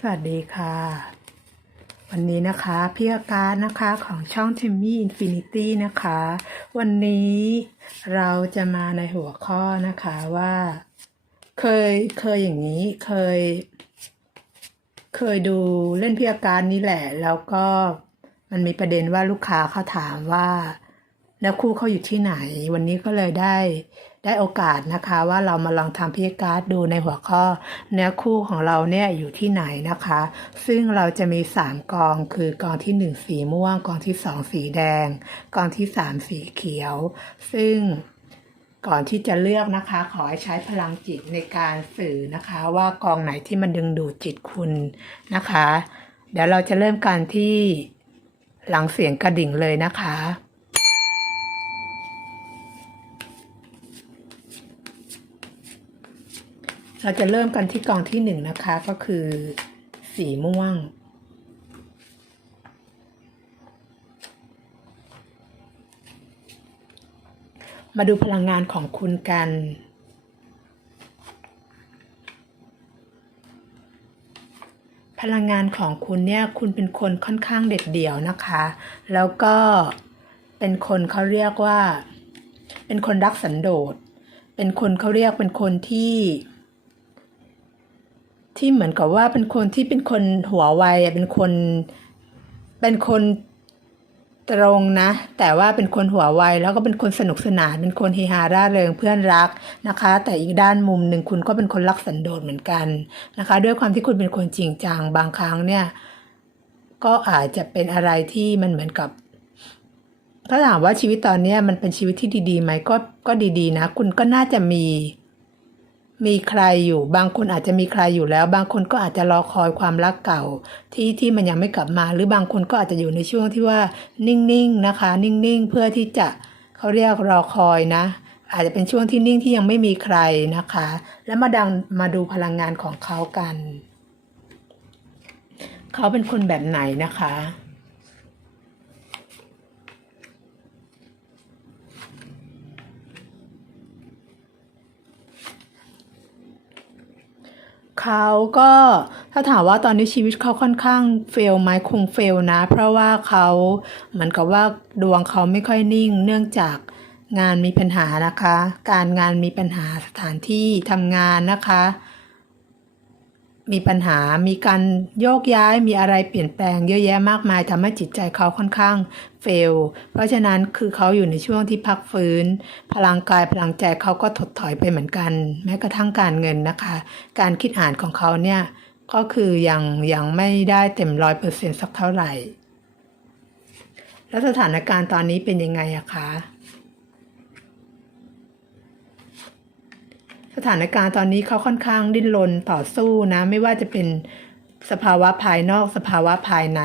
สวัสดีค่ะ วันนี้นะคะพี่อาการนะคะของช่อง Timmy Infinity นะคะ วันนี้เราจะมาในหัวข้อนะคะว่า เคยเคยอย่างนี้เคย เคยดูเล่นพี่อาการนี่แหละ แล้วก็มันมีประเด็นว่าลูกค้าเขาถามว่า แล้วคู่เขาอยู่ที่ไหน วันนี้ก็เลยได้ ได้โอกาสนะคะว่าเรามาลองทำพีการ์ดดูในหัวข้อ เนื้อคู่ของเราเนี่ยอยู่ที่ไหนนะคะ ซึ่งเราจะมี 3 กองคือกองที่ 1 สีม่วง กองที่ 2 สีแดง กองที่ 3 สีเขียว ซึ่งก่อนที่จะเลือกนะคะ ขอให้ใช้พลังจิตในการสื่อนะคะ ว่ากองไหนที่มันดึงดูดจิตคุณนะคะ เดี๋ยวเราจะเริ่มกันที่หลังเสียงกระดิ่งเลยนะคะ เราจะเริ่มกันที่กองที่หนึ่งนะคะก็คือ สีม่วง มาดูพลังงานของคุณกันพลังงานของคุณเนี่ยคุณเป็นคนค่อนข้างเด็ดเดี่ยวนะคะ แล้วก็เป็นคนเขาเรียกว่า เป็นคนรักสันโดษ เป็นคนเขาเรียกเป็นคนที่ ที่เหมือนกับว่าเป็นคนที่เป็นคนหัวไวเป็นคนเป็นคนตรงนะ แต่ว่าเป็นคนหัวไวแล้วก็เป็นคนสนุกสนาน เป็นคนเฮฮาร่าเริงเพื่อนรักนะคะ แต่อีกด้านมุมหนึ่งคุณก็เป็นคนรักสันโดษเหมือนกันนะคะ ด้วยความที่คุณเป็นคนจริงจังบางครั้งเนี่ย ก็อาจจะเป็นอะไรที่มันเหมือนกับถ้าถามว่าชีวิตตอนนี้มันเป็นชีวิตที่ดีๆไหมก็ก็ดีๆนะ คุณก็น่าจะมี มีใครอยู่ บางคนอาจจะมีใครอยู่แล้ว บางคนก็อาจจะรอคอยความรักเก่า ที่ที่มันยังไม่กลับมา หรือบางคนก็อาจจะอยู่ในช่วงที่ว่านิ่งๆนะคะ นิ่งๆ เพื่อที่จะเขาเรียกรอคอยนะ อาจจะเป็นช่วงที่นิ่งที่ยังไม่มีใครนะคะ แล้วมาดังมาดูพลังงานของเขากัน เขาเป็นคนแบบไหนนะคะ เขาก็ถ้าถามว่าตอนนี้ชีวิตเขาค่อนข้างเฟลไหมคงเฟลนะ เพราะว่าเขาเหมือนกับว่าดวงเขาไม่ค่อยนิ่ง เนื่องจากงานมีปัญหานะคะ การงานมีปัญหาสถานที่ทำงานนะคะ มีปัญหา มีการโยกย้าย มีอะไรเปลี่ยนแปลงเยอะแยะมากมายทำให้จิตใจเขาค่อนข้างเฟล เพราะฉะนั้นคือเขาอยู่ในช่วงที่พักฟื้น พลังกายพลังใจเขาก็ถดถอยไปเหมือนกัน แม้กระทั่งการเงินนะคะ การคิดอ่านของเขาเนี่ยก็คือยังยังไม่ได้เต็มร้อยเปอร์เซ็นต์สักเท่าไหร่ แล้วสถานการณ์ตอนนี้เป็นยังไงอะคะ สถานการณ์ตอนนี้เขาค่อนข้างดิ้นรนต่อสู้นะ ไม่ว่าจะเป็นสภาวะภายนอกสภาวะภายใน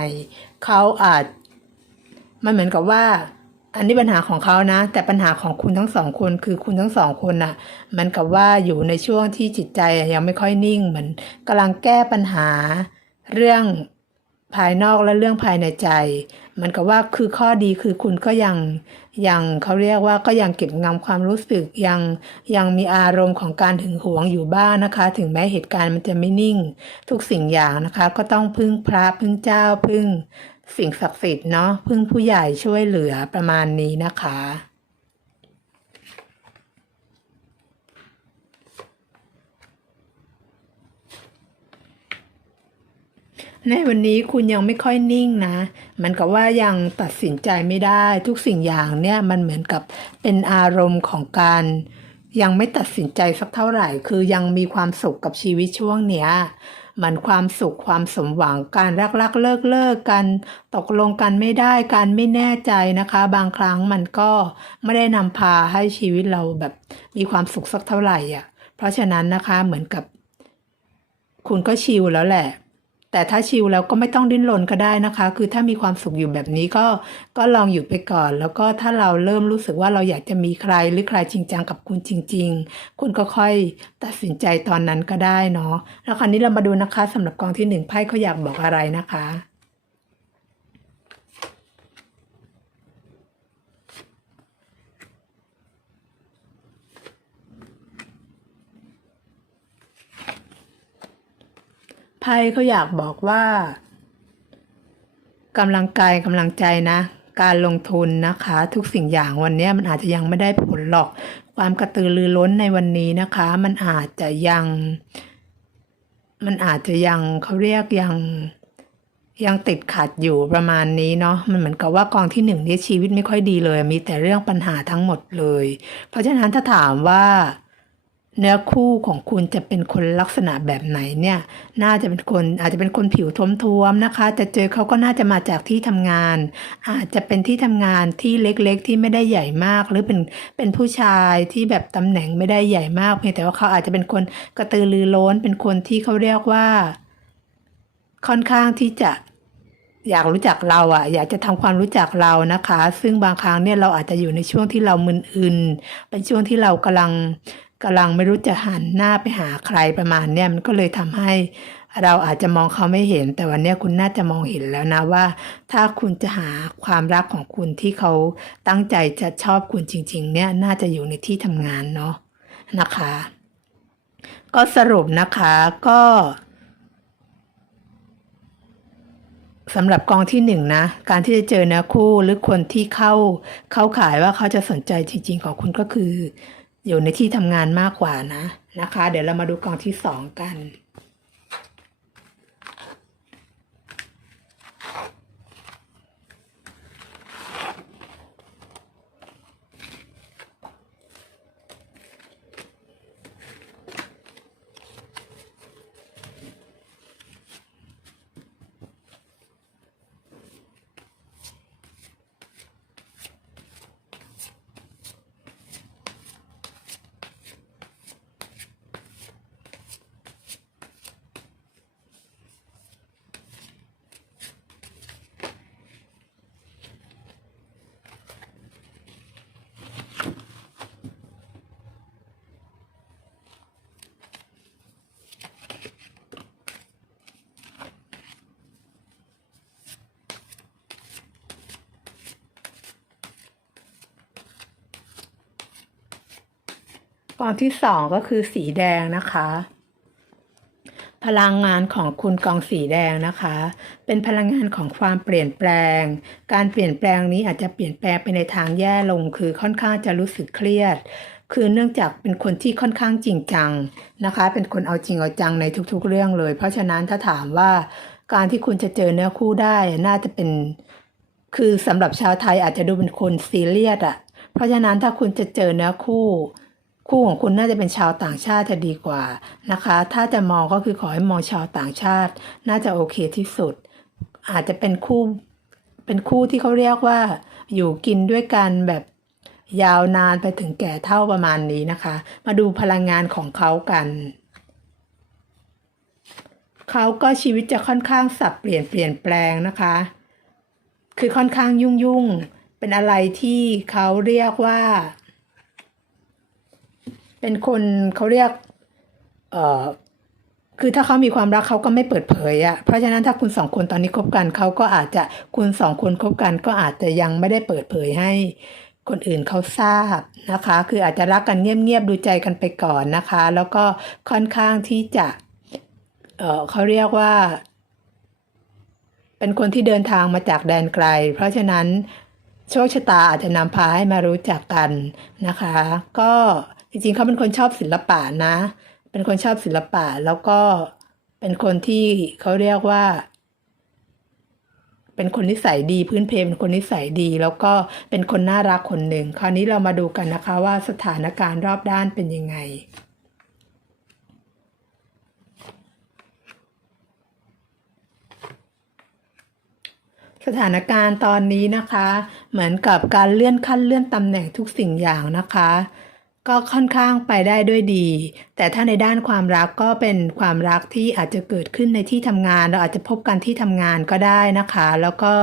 เขาอาจ มันเหมือนกับว่า อันนี้ปัญหาของเขานะ แต่ปัญหาของคุณทั้งสองคนคือคุณทั้งสองคนน่ะ มันกับว่าอยู่ในช่วงที่จิตใจยังไม่ค่อยนิ่ง เหมือนกำลังแก้ปัญหาเรื่องภายนอกและเรื่องภายในใจ เหมันกับว่าคือข้อดีคือคุณก็ยังยังเขาเรียกว่าก็ยังเก็บงำความรู้สึกยังยังมีอารมณ์ของการถึงหวงอยู่บ้างนะคะ ถึงแม้เหตุการณ์มันจะไม่นิ่ง ทุกสิ่งอย่างนะคะ ก็ต้องพึ่งพระพึ่งเจ้าพึ่งสิ่งศักดิ์สิทธิ์เนาะพึ่งผู้ใหญ่ช่วยเหลือประมาณนี้นะคะ ในวันนี้คุณยังไม่ค่อยนิ่งนะ มันกับว่ายังตัดสินใจไม่ได้ทุกสิ่งอย่างเนี่ยมันเหมือนกับเป็นอารมณ์ของการ ยังไม่ตัดสินใจสักเท่าไหร่ คือยังมีความสุขกับชีวิตช่วงเนี้ยมันความสุขความสมหวังการรักรักเลิกเลิกกันตกลงกันไม่ได้การไม่แน่ใจนะคะ บางครั้งมันก็ไม่ได้นำพาให้ชีวิตเราแบบมีความสุขสักเท่าไหร่อะ เพราะฉะนั้นนะคะเหมือนกับ คุณก็ชิลแล้วแหละ แต่ถ้าชิลแล้วก็ไม่ต้องดิ้นรนก็ได้นะคะ คือถ้ามีความสุขอยู่แบบนี้ก็ก็ลองอยู่ไปก่อน แล้วก็ถ้าเราเริ่มรู้สึกว่าเราอยากจะมีใครหรือใครจริงจังกับคุณจริง ๆ คุณก็ค่อยตัดสินใจตอนนั้นก็ได้เนาะแล้วคราวนี้เรามาดูนะคะสำหรับกองที่หนึ่งไพ่เขาอยากบอกอะไรนะคะ ไพ่เขาอยากบอกว่ากำลังกายกำลังใจนะ การลงทุนนะคะ ทุกสิ่งอย่างวันนี้มันอาจจะยังไม่ได้ผลหรอก ความกระตือรือร้นในวันนี้นะคะ มันอาจจะยัง มันอาจจะยังเขาเรียกยังยังติดขัดอยู่ประมาณนี้เนาะมันเหมือนกับว่ากองที่หนึ่งนี้ชีวิตไม่ค่อยดีเลย มีแต่เรื่องปัญหาทั้งหมดเลย เพราะฉะนั้นถ้าถามว่า เนื้อคู่ของคุณจะเป็นคนลักษณะแบบไหนเนี่ย น่าจะเป็นคนอาจจะเป็นคนผิวท้วมๆนะคะ จะเจอเขาก็น่าจะมาจากที่ทำงาน อาจจะเป็นที่ทำงานที่เล็กๆ ที่ไม่ได้ใหญ่มาก หรือเป็นเป็นผู้ชายที่แบบตำแหน่งไม่ได้ใหญ่มากเพียงแต่ว่าเขาอาจจะเป็นคนกระตือรือร้น เป็นคนที่เขาเรียกว่า ค่อนข้างที่จะอยากรู้จักเราอะ อยากจะทำความรู้จักเรานะคะ ซึ่งบางครั้งเนี่ยเราอาจจะอยู่ในช่วงที่เรามึนอึนเป็นช่วงที่เรากำลัง กำลังไม่รู้จะหันหน้าไปหาใครประมาณเนี่ยมันก็เลยทำให้เราอาจจะมองเขาไม่เห็น แต่วันนี้คุณน่าจะมองเห็นแล้วนะว่า ถ้าคุณจะหาความรักของคุณที่เขาตั้งใจจะชอบคุณจริง ๆ เนี่ยน่าจะอยู่ในที่ทำงานเนาะนะคะ ก็สรุปนะคะก็สำหรับกองที่หนึ่งนะ การที่จะเจอเนื้อคู่หรือคนที่เข้าเข้าขายว่าเขาจะสนใจจริง ๆ ของคุณก็คือ อยู่ในที่ทำงานมากกว่านะนะคะ เดี๋ยวเรามาดูกองที่สองกัน กองที่สองก็คือสีแดงนะคะ พลังงานของคุณกองสีแดงนะคะ เป็นพลังงานของความเปลี่ยนแปลง การเปลี่ยนแปลงนี้อาจจะเปลี่ยนแปลงไปในทางแย่ลง คือค่อนข้างจะรู้สึกเครียด คือเนื่องจากเป็นคนที่ค่อนข้างจริงจังนะคะ เป็นคนเอาจริงเอาจังในทุกๆ เรื่องเลย เพราะฉะนั้นถ้าถามว่าการที่คุณจะเจอเนื้อคู่ได้น่าจะเป็น คือสำหรับชาวไทยอาจจะดูเป็นคนซีเรียสอะเพราะฉะนั้นถ้าคุณจะเจอเนื้อคู่ คู่ของคุณน่าจะเป็นชาวต่างชาติจะดีกว่านะคะ ถ้าจะมองก็คือขอให้มองชาวต่างชาติ น่าจะโอเคที่สุด อาจจะเป็นคู่เป็นคู่ที่เขาเรียกว่า อยู่กินด้วยกันแบบยาวนานไปถึงแก่เท่าประมาณนี้นะคะ มาดูพลังงานของเขากันเขาก็ชีวิตจะค่อนข้างสับเปลี่ยนเปลี่ยนแปลงนะคะ คือค่อนข้างยุ่งยุ่งเป็นอะไรที่เขาเรียกว่า เป็นคนเขาเรียกเอ่อคือถ้าเขามีความรักเขาก็ไม่เปิดเผยอะเพราะฉะนั้นถ้าคุณสองคนตอนนี้คบกันเขาก็อาจจะคุณสองคนคบกันก็อาจจะยังไม่ได้เปิดเผยให้คนอื่นเขาทราบนะคะ คืออาจจะรักกันเงียบๆดูใจกันไปก่อนนะคะ แล้วก็ค่อนข้างที่จะเออเขาเรียกว่า เป็นคนที่เดินทางมาจากแดนไกล เพราะฉะนั้นโชคชะตาอาจจะนำพาให้มารู้จักกันนะคะ ก็ จริงๆเขาเป็นคนชอบศิลปะนะ เป็นคนชอบศิลปะแล้วก็เป็นคนที่เขาเรียกว่า เป็นคนนิสัยดีพื้นเพเป็นคนนิสัยดี แล้วก็เป็นคนน่ารักคนหนึ่งคราวนี้เรามาดูกันนะคะว่าสถานการณ์รอบด้านเป็นยังไงสถานการณ์ตอนนี้นะคะ เหมือนกับการเลื่อนขั้นเลื่อนตำแหน่งทุกสิ่งอย่างนะคะ ก็ค่อนข้างไปได้ด้วยดี แต่ถ้าในด้านความรักก็เป็นความรักที่อาจจะเกิดขึ้นในที่ทำงาน เราอาจจะพบกันที่ทำงานก็ได้นะคะ แล้วก็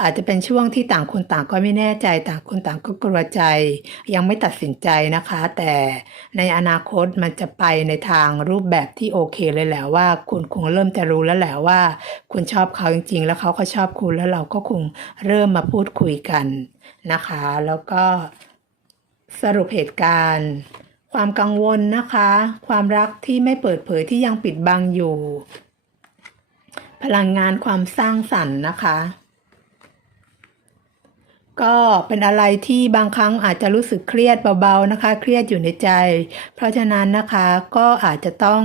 อาจจะเป็นช่วงที่ต่างคนต่างก็ไม่แน่ใจ ต่างคนต่างก็กลัวใจ ยังไม่ตัดสินใจนะคะ แต่ในอนาคตมันจะไปในทางรูปแบบที่โอเคเลยแหละว่า คุณคงเริ่มจะรู้แล้วแหละว่า คุณชอบเขาจริง ๆ แล้วเขาก็ชอบคุณแล้วเราก็คงเริ่มมาพูดคุยกันนะคะ แล้วก็ สรุปเหตุการณ์ ความกังวลนะคะ ความรักที่ไม่เปิดเผยที่ยังปิดบังอยู่ พลังงานความสร้างสรรค์นะคะ ก็เป็นอะไรที่บางครั้งอาจจะรู้สึกเครียดเบาๆนะคะ เครียดอยู่ในใจ เพราะฉะนั้นนะคะก็อาจจะต้อง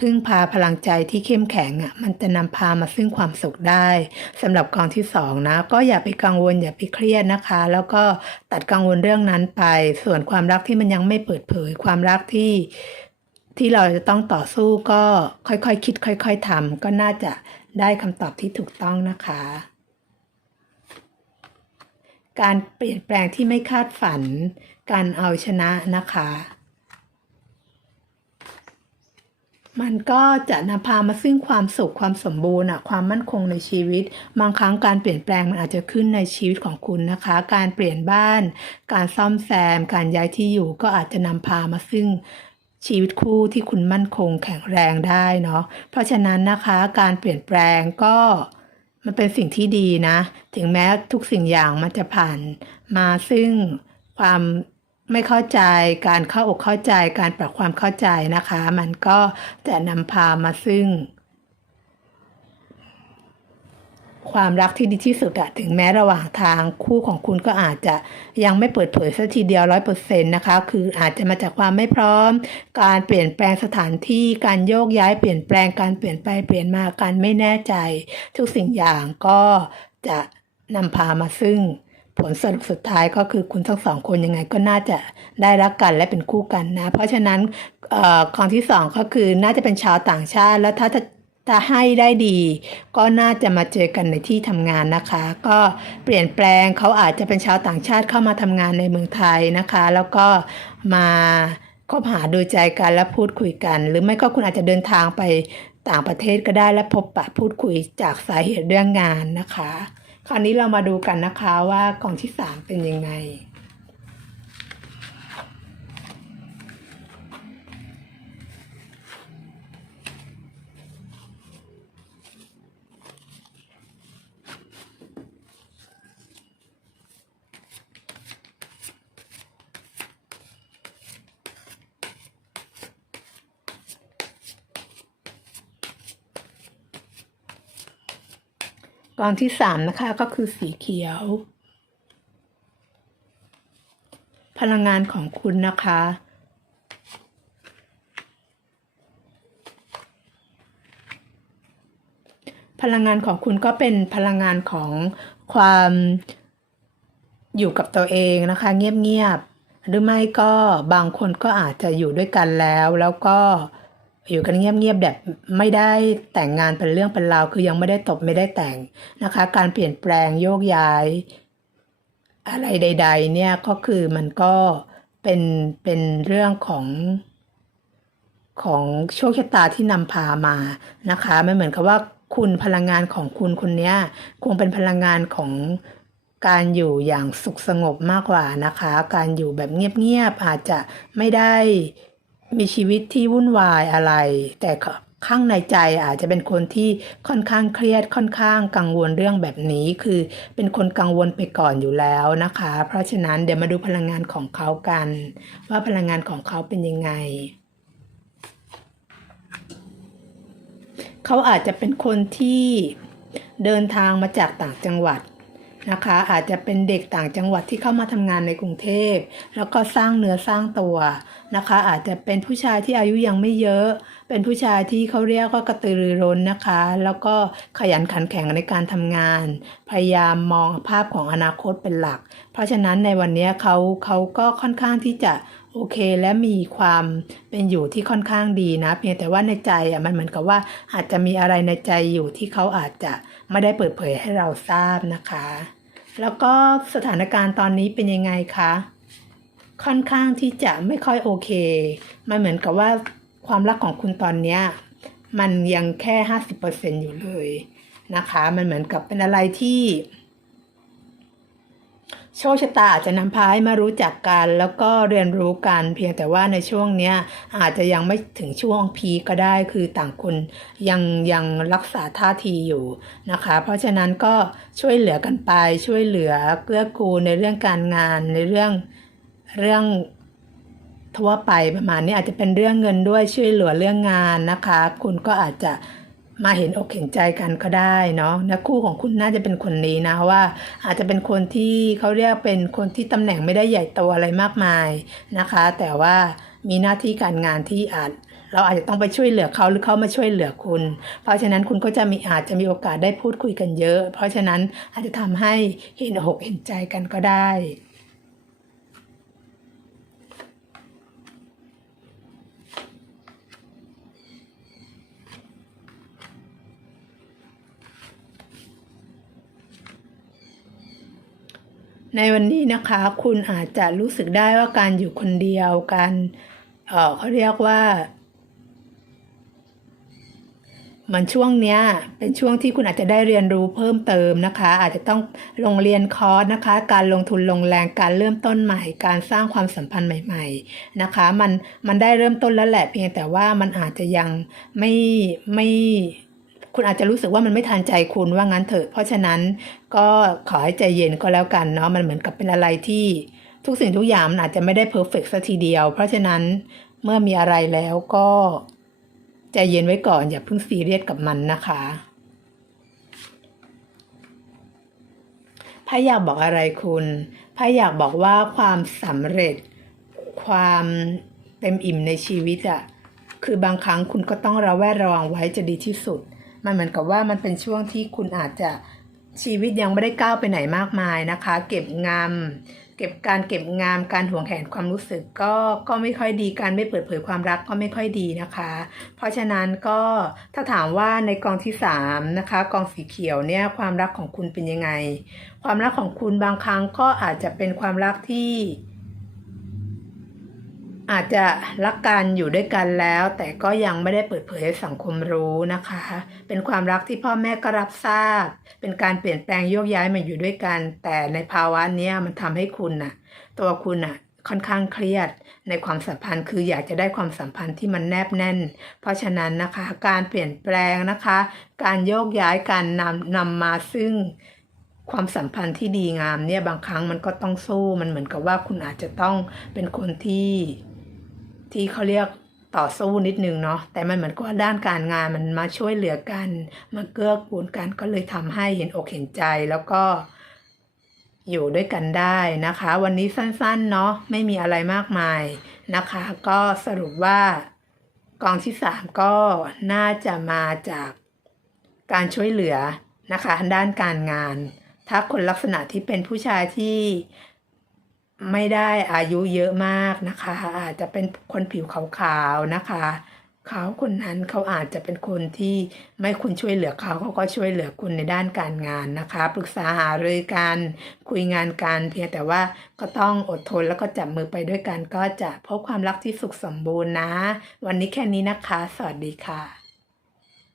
พึ่งพาพลังใจที่เข้มแข็งอะมันจะนำพามาซึ่งความสุขได้สำหรับกองที่สองนะ ก็อย่าไปกังวลอย่าไปเครียดนะคะ แล้วก็ตัดกังวลเรื่องนั้นไป ส่วนความรักที่มันยังไม่เปิดเผยความรักที่ที่เราจะต้องต่อสู้ก็ค่อยๆคคิด ค่อย ๆทำก็น่าจะได้คำตอบที่ถูกต้องนะคะ การเปลี่ยนแปลงที่ไม่คาดฝัน การเอาชนะนะคะ มันก็จะนำพามาซึ่งความสุขความสมบูรณ์อะความมั่นคงในชีวิต บางครั้งการเปลี่ยนแปลงมันอาจจะขึ้นในชีวิตของคุณนะคะ การเปลี่ยนบ้าน การซ่อมแซม การย้ายที่อยู่ก็อาจจะนำพามาซึ่งชีวิตคู่ที่คุณมั่นคงแข็งแรงได้เนาะเพราะฉะนั้นนะคะการเปลี่ยนแปลงก็มันเป็นสิ่งที่ดีนะ ถึงแม้ทุกสิ่งอย่างมันจะผ่านมาซึ่งความ ไม่เข้าใจการเข้าอกเข้าใจการปรับความเข้าใจนะคะ มันก็จะนำพามาซึ่ง ความรักที่ดีที่สุดอะถึงแม้ระหว่างทางคู่ของคุณก็อาจจะยังไม่เปิดเผยสักทีเดียวร้อยเปอร์เซ็นต์นะคะ คืออาจจะมาจากความไม่พร้อม การเปลี่ยนแปลงสถานที่การโยกย้ายเปลี่ยนแปลงการเปลี่ยนไปเปลี่ยนมาการไม่แน่ใจ ทุกสิ่งอย่างก็จะนำพามาซึ่ง ผลสรุปสุดท้ายก็คือคุณทั้งสองคนยังไงก็น่าจะได้รักกันและเป็นคู่กันนะ เพราะฉะนั้นเอ่อกองที่สองก็คือน่าจะเป็นชาวต่างชาติแล้วถ้าจะจะให้ได้ดี ก็น่าจะมาเจอกันในที่ทำงานนะคะ ก็เปลี่ยนแปลงเขาอาจจะเป็นชาวต่างชาติเข้ามาทำงานในเมืองไทยนะคะ แล้วก็มาคบหาดูใจกันและพูดคุยกัน หรือไม่ก็คุณอาจจะเดินทางไปต่างประเทศก็ได้และพบปะพูดคุยจากสาเหตุเรื่องงานนะคะ คราวนี้เรามาดูกันนะคะว่า กล่องที่สามเป็นยังไง กองที่สามนะคะก็คือสีเขียว พลังงานของคุณนะคะ พลังงานของคุณก็เป็นพลังงานของความอยู่กับตัวเองนะคะ เงียบๆหรือไม่ก็บางคนก็อาจจะอยู่ด้วยกันแล้วแล้วก็ อยู่กันเงียบๆแบบไม่ได้แต่งงานเป็นเรื่องเป็นราวคือยังไม่ได้ตบไม่ได้แต่งนะคะ การเปลี่ยนแปลงโยกย้าย อะไรใด ๆ เนี่ยก็คือมันก็เป็นเป็นเรื่องของของโชคชะตาที่นำพามานะคะไมันเหมือนกับว่าคุณพลังงานของคุณคนเนี้ยคงเป็นพลังงานของการอยู่อย่างสุขสงบมากกว่านะคะ การอยู่แบบเงียบๆอาจจะไม่ได้ มีชีวิตที่วุ่นวายอะไร แต่ข้างในใจอาจจะเป็นคนที่ค่อนข้างเครียดค่อนข้างกังวลเรื่องแบบนี้ คือเป็นคนกังวลไปก่อนอยู่แล้วนะคะ เพราะฉะนั้นเดี๋ยวมาดูพลังงานของเขากัน ว่าพลังงานของเขาเป็นยังไง เขาอาจจะเป็นคนที่เดินทางมาจากต่างจังหวัด นะคะอาจจะเป็นเด็กต่างจังหวัดที่เข้ามาทำงานในกรุงเทพ แล้วก็สร้างเนื้อสร้างตัวนะคะ อาจจะเป็นผู้ชายที่อายุยังไม่เยอะ เป็นผู้ชายที่เขาเรียกว่ากระตือรือร้นนะคะ แล้วก็ขยันขันแข็งในการทำงาน พยายามมองภาพของอนาคตเป็นหลัก เพราะฉะนั้นในวันนี้เขาเขาก็ค่อนข้างที่จะ โอเคและมีความเป็นอยู่ที่ค่อนข้างดีนะ เพียงแต่ว่าในใจอะมันเหมือนกับว่าอาจจะมีอะไรในใจอยู่ที่เขาอาจจะไม่ได้เปิดเผยให้เราทราบนะคะ แล้วก็สถานการณ์ตอนนี้เป็นยังไงคะค่อนข้างที่จะไม่ค่อยโอเค มันเหมือนกับว่าความรักของคุณตอนเนี้ยมันยังแค่ห้าสิบเปอร์เซ็นอยู่เลยนะคะ มันเหมือนกับเป็นอะไรที่ โชคชะตาอาจจะนำพาให้มารู้จักกัน แล้วก็เรียนรู้กันเพียงแต่ว่าในช่วงเนี้ยอาจจะยังไม่ถึงช่วงพีก็ได้คือต่างคนยังยังรักษาท่าทีอยู่นะคะ เพราะฉะนั้นก็ช่วยเหลือกันไปช่วยเหลือเกื้อกูลในเรื่องการงานในเรื่องเรื่องทั่วไปประมาณนี้อาจจะเป็นเรื่องเงินด้วยช่วยเหลือเรื่องงานนะคะ คุณก็อาจจะ มาเห็นอกเห็นใจกันก็ได้เนาะและคู่ของคุณน่าจะเป็นคนนี้นะว่า อาจจะเป็นคนที่เขาเรียกเป็นคนที่ตำแหน่งไม่ได้ใหญ่โตอะไรมากมายนะคะ แต่ว่ามีหน้าที่การงานที่อาจเราอาจจะต้องไปช่วยเหลือเขาหรือเขามาช่วยเหลือคุณ เพราะฉะนั้นคุณก็จะมีอาจจะมีโอกาสได้พูดคุยกันเยอะ เพราะฉะนั้นอาจจะทำให้เห็นอกเห็นใจกันก็ได้ ในวันนี้นะคะคุณอาจจะรู้สึกได้ว่าการอยู่คนเดียวการเออเขาเรียกว่ามันช่วงเนี้ยเป็นช่วงที่คุณอาจจะได้เรียนรู้เพิ่มเติมนะคะ อาจจะต้องลงเรียนคอร์สนะคะ การลงทุนลงแรงการเริ่มต้นใหม่ การสร้างความสัมพันธ์ใหม่ ๆนะคะ มันมันได้เริ่มต้นแล้วแหละเพียงแต่ว่ามันอาจจะยังไม่ไม่ คุณอาจจะรู้สึกว่ามันไม่ทันใจคุณว่างั้นเถอะ เพราะฉะนั้นก็ขอให้ใจเย็นก็แล้วกันเนาะมันเหมือนกับเป็นอะไรที่ทุกสิ่งทุกอย่างมันอาจจะไม่ได้เพอร์เฟกต์สัทีเดียว เพราะฉะนั้นเมื่อมีอะไรแล้วก็ใจเย็นไว้ก่อนอย่าเพิ่งซีเรียสกับมันนะคะไพ่อยากบอกอะไรคุณไพ่อยากบอกว่าความสำเร็จ ความเต็มอิ่มในชีวิตอะคือบางครั้งคุณก็ต้องระแวดระวังไว้จะดีที่สุด มันเหมือนกับว่ามันเป็นช่วงที่คุณอาจจะชีวิตยังไม่ได้ก้าวไปไหนมากมายนะคะ เก็บงามเก็บการเก็บงามการห่วงแหนความรู้สึกก็ก็ไม่ค่อยดีการไม่เปิดเผยความรักก็ไม่ค่อยดีนะคะ เพราะฉะนั้นก็ถ้าถามว่าในกองที่สามนะคะกองสีเขียวเนี่ยความรักของคุณเป็นยังไง ความรักของคุณบางครั้งก็อาจจะเป็นความรักที่ อาจจะรักกันอยู่ด้วยกันแล้ว แต่ก็ยังไม่ได้เปิดเผยให้สังคมรู้นะคะ เป็นความรักที่พ่อแม่ก็รับทราบ เป็นการเปลี่ยนแปลงโยกย้ายมาอยู่ด้วยกัน แต่ในภาวะนี้มันทำให้คุณน่ะ ตัวคุณน่ะค่อนข้างเครียดในความสัมพันธ์คืออยากจะได้ความสัมพันธ์ที่มันแนบแน่น เพราะฉะนั้นนะคะ การเปลี่ยนแปลงนะคะ การโยกย้ายการนำนำมาซึ่งความสัมพันธ์ที่ดีงามเนี่ยบางครั้งมันก็ต้องสู้มันเหมือนกับว่าคุณอาจจะต้องเป็นคนที่ ที่เขาเรียกต่อสู้นิดนึงเนาะแต่มันเหมือนกับด้านการงานมันมาช่วยเหลือกันมาเกื้อกูลกันก็เลยทำให้เห็นอกเห็นใจแล้วก็อยู่ด้วยกันได้นะคะ วันนี้สั้นๆเนาะไม่มีอะไรมากมายนะคะ ก็สรุปว่ากองที่สามก็น่าจะมาจากการช่วยเหลือนะคะด้านการงาน ถ้าคนลักษณะที่เป็นผู้ชายที่ ไม่ได้อายุเยอะมากนะคะ อาจจะเป็นคนผิวขาวๆนะคะ เขาคนนั้นเขาอาจจะเป็นคนที่ไม่คุณช่วยเหลือเขาเขาก็ช่วยเหลือคุณในด้านการงานนะคะ ปรึกษาหารือกันคุยงานกันเพียงแต่ว่าก็ต้องอดทนแล้วก็จับมือไปด้วยกันก็จะพบความรักที่สุขสมบูรณ์นะ วันนี้แค่นี้นะคะ สวัสดีค่ะ